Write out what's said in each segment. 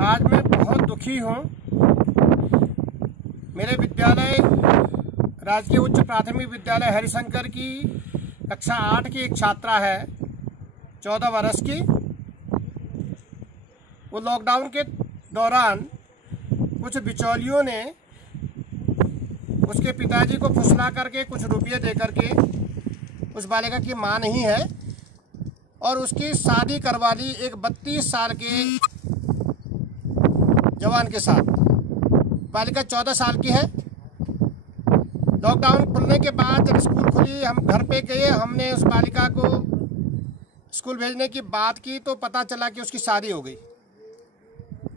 आज मैं बहुत दुखी हूँ। मेरे विद्यालय राजकीय उच्च प्राथमिक विद्यालय हरिशंकर की कक्षा 8 की एक छात्रा है, 14 वर्ष की। वो लॉकडाउन के दौरान कुछ बिचौलियों ने उसके पिताजी को फुसला करके कुछ रुपये दे करके, उस बालिका की मां नहीं है, और उसकी शादी करवा ली एक 32 साल के जवान के साथ। बालिका 14 साल की है। लॉकडाउन खुलने के बाद जब स्कूल खुली, हम घर पे गए, हमने उस बालिका को स्कूल भेजने की बात की तो पता चला कि उसकी शादी हो गई।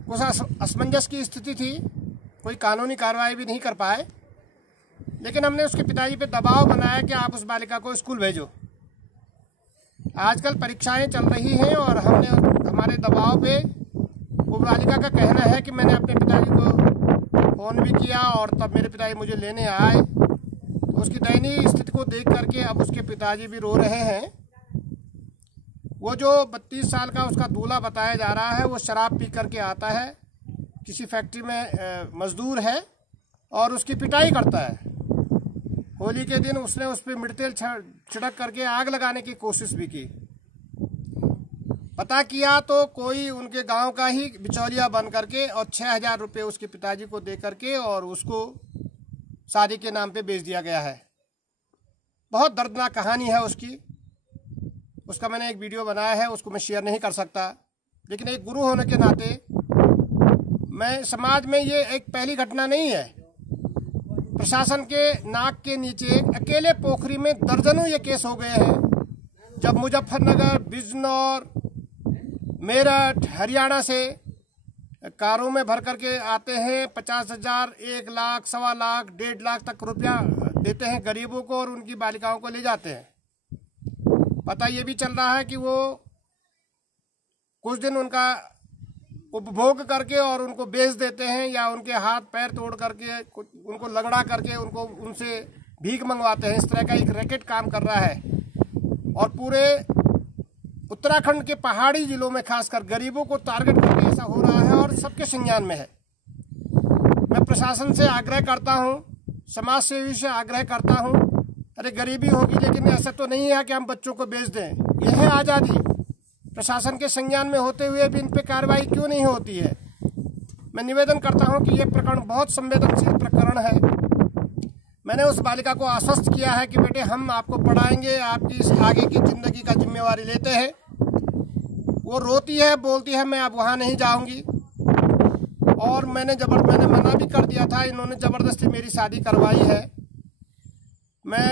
कुछ असमंजस की स्थिति थी, कोई कानूनी कार्रवाई भी नहीं कर पाए, लेकिन हमने उसके पिताजी पे दबाव बनाया कि आप उस बालिका को स्कूल भेजो। आजकल परीक्षाएं चल रही हैं और हमने हमारे दबाव पे, वो बालिका का कहना है कि मैंने अपने पिताजी को फ़ोन भी किया और तब मेरे पिताजी मुझे लेने आए। तो उसकी दयनीय स्थिति को देख करके अब उसके पिताजी भी रो रहे हैं। वो जो 32 साल का उसका दूल्हा बताया जा रहा है, वो शराब पी करके आता है, किसी फैक्ट्री में मजदूर है और उसकी पिटाई करता है। होली के दिन उसने उस पर मिर्तेल छिड़क करके आग लगाने की कोशिश भी की। पता किया तो कोई उनके गांव का ही बिचौलिया बन करके और 6000 रुपये उसके पिताजी को दे करके और उसको शादी के नाम पे बेच दिया गया है। बहुत दर्दनाक कहानी है उसकी। उसका मैंने एक वीडियो बनाया है, उसको मैं शेयर नहीं कर सकता, लेकिन एक गुरु होने के नाते मैं, समाज में ये एक पहली घटना नहीं है। प्रशासन के नाक के नीचे अकेले पोखरी में दर्जनों ये केस हो गए हैं। जब मुजफ्फरनगर, बिजनौर, मेरठ, हरियाणा से कारों में भर करके आते हैं, 50,000, 1 लाख, 1.25 लाख, 1.5 लाख तक रुपया देते हैं गरीबों को और उनकी बालिकाओं को ले जाते हैं। पता ये भी चल रहा है कि वो कुछ दिन उनका उपभोग करके और उनको बेच देते हैं या उनके हाथ पैर तोड़ करके, उनको लगड़ा करके उनको उनसे भीख मंगवाते हैं। इस तरह का एक रैकेट काम कर रहा है और पूरे उत्तराखंड के पहाड़ी जिलों में खासकर गरीबों को टारगेट करके ऐसा हो रहा है और सबके संज्ञान में है। मैं प्रशासन से आग्रह करता हूँ, समाज सेवी से आग्रह करता हूँ, अरे गरीबी होगी लेकिन ऐसा तो नहीं है कि हम बच्चों को बेच दें। यह है आज़ादी। प्रशासन के संज्ञान में होते हुए भी इन पर कार्रवाई क्यों नहीं होती है? मैं निवेदन करता हूं कि यह प्रकरण बहुत संवेदनशील प्रकरण है। मैंने उस बालिका को आश्वस्त किया है कि बेटे हम आपको पढ़ाएंगे, आपकी इस आगे की ज़िंदगी का जिम्मेवारी लेते हैं। वो रोती है, बोलती है मैं अब वहाँ नहीं जाऊँगी, और मैंने मना भी कर दिया था। इन्होंने ज़बरदस्ती मेरी शादी करवाई है।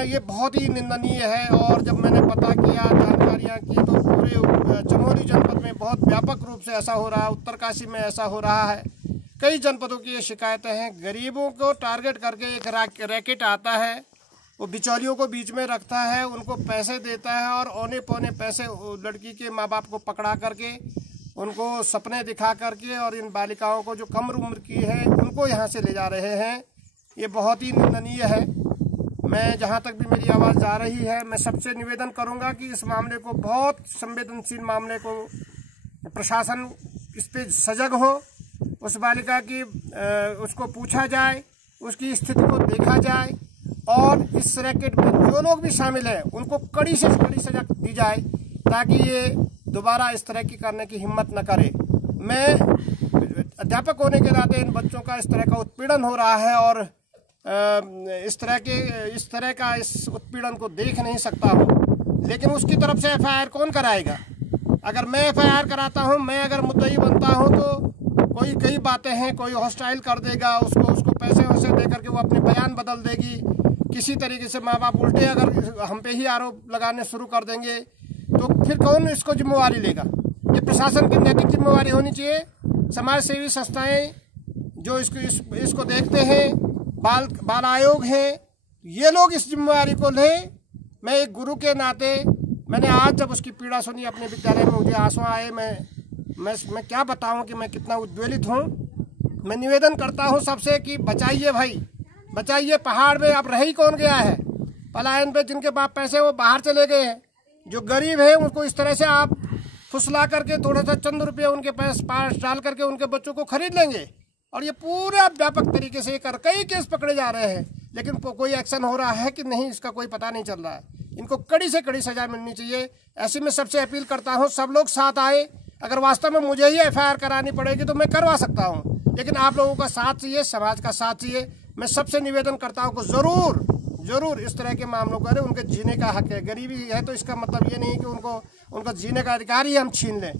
ये बहुत ही निंदनीय है। और जब मैंने पता किया, जानकारियाँ की, तो पूरे चमोली जनपद में बहुत व्यापक रूप से ऐसा हो रहा है, उत्तरकाशी में ऐसा हो रहा है, कई जनपदों की ये शिकायतें हैं। गरीबों को टारगेट करके एक रैकेट आता है, वो बिचौलियों को बीच में रखता है, उनको पैसे देता है और औने पौने पैसे लड़की के माँ बाप को पकड़ा करके, उनको सपने दिखा करके, और इन बालिकाओं को जो कम उम्र की है उनको यहाँ से ले जा रहे हैं। ये बहुत ही निंदनीय है। मैं जहाँ तक भी मेरी आवाज़ जा रही है, मैं सबसे निवेदन करूँगा कि इस मामले को, बहुत संवेदनशील मामले को, प्रशासन इस पे सजग हो। उस बालिका की उसको पूछा जाए, उसकी स्थिति को देखा जाए और इस रैकेट में जो लोग भी शामिल हैं उनको कड़ी से कड़ी सजा दी जाए, ताकि ये दोबारा इस तरह की करने की हिम्मत न करे। मैं अध्यापक होने के नाते इन बच्चों का इस तरह का उत्पीड़न हो रहा है और इस तरह का इस उत्पीड़न को देख नहीं सकता हूँ। लेकिन उसकी तरफ से FIR कौन कराएगा? अगर मैं FIR कराता हूँ, मैं अगर मुद्दई बनता हूँ, तो कई बातें हैं, कोई हॉस्टाइल कर देगा, उसको पैसे वैसे दे करके वो अपने बयान बदल देगी। किसी तरीके से माँ बाप उल्टे अगर हम पे ही आरोप लगाने शुरू कर देंगे तो फिर कौन इसको जिम्मेवारी लेगा? ये प्रशासन की नैतिक जिम्मेवारी होनी चाहिए। समाज सेवी संस्थाएं जो इसको देखते हैं, बाल आयोग है, ये लोग इस जिम्मेवारी को लें। मैं एक गुरु के नाते, मैंने आज जब उसकी पीड़ा सुनी अपने विद्यालय में, मुझे आंसू आए। मैं क्या बताऊं कि मैं कितना उद्वेलित हूं। मैं निवेदन करता हूं सबसे कि बचाइए भाई, बचाइए। पहाड़ में अब रह ही कौन गया है? पलायन पे जिनके पास पैसे वो बाहर चले गए हैं। जो गरीब है उनको इस तरह से आप फुसला करके थोड़ा सा चंद रुपये उनके पास डाल करके उनके बच्चों को खरीद लेंगे। और ये पूरा व्यापक तरीके से कर कई केस पकड़े जा रहे हैं, लेकिन कोई एक्शन हो रहा है कि नहीं इसका कोई पता नहीं चल रहा है। इनको कड़ी से कड़ी सजा मिलनी चाहिए। ऐसे में सबसे अपील करता हूँ सब लोग साथ आए। अगर वास्तव में मुझे ही FIR करानी पड़ेगी तो मैं करवा सकता हूँ, लेकिन आप लोगों का साथ चाहिए, समाज का साथ चाहिए। मैं सबसे निवेदन करता हूँ कि ज़रूर इस तरह के मामलों को, अरे उनके जीने का हक है। गरीबी है तो इसका मतलब ये नहीं कि उनका जीने का अधिकार ही हम छीन लें।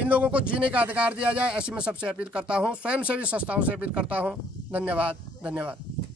इन लोगों को जीने का अधिकार दिया जाए, ऐसी मैं सबसे अपील करता हूँ। स्वयंसेवी संस्थाओं से अपील करता हूँ। धन्यवाद।